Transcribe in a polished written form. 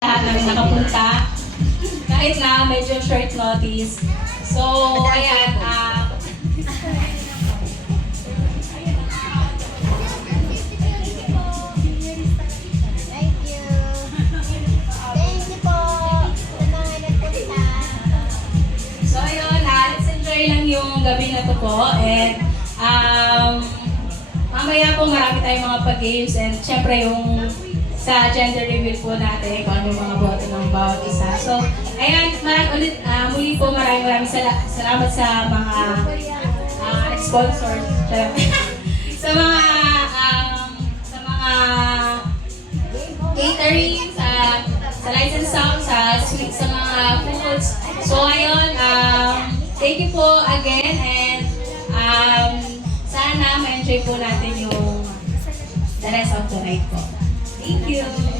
lahat namin nakapunta. Kahit na medyo short notice. So, ayan, Thank you. Thank you po sa mga nagpunta. so ayun, let's enjoy lang yung gabi na to po. And, mamaya po marami tayong mga pag-games and syempre yung sa gender reveal po natin kung ano yung mga boto ng bawat isa. So, ayan, muli po maraming salamat sa mga sponsors. sa mga catering, sa license sound, sa mga foods. So, ayun, thank you po again and sana ma-enjoy po natin yung the rest of the night po. Thank you!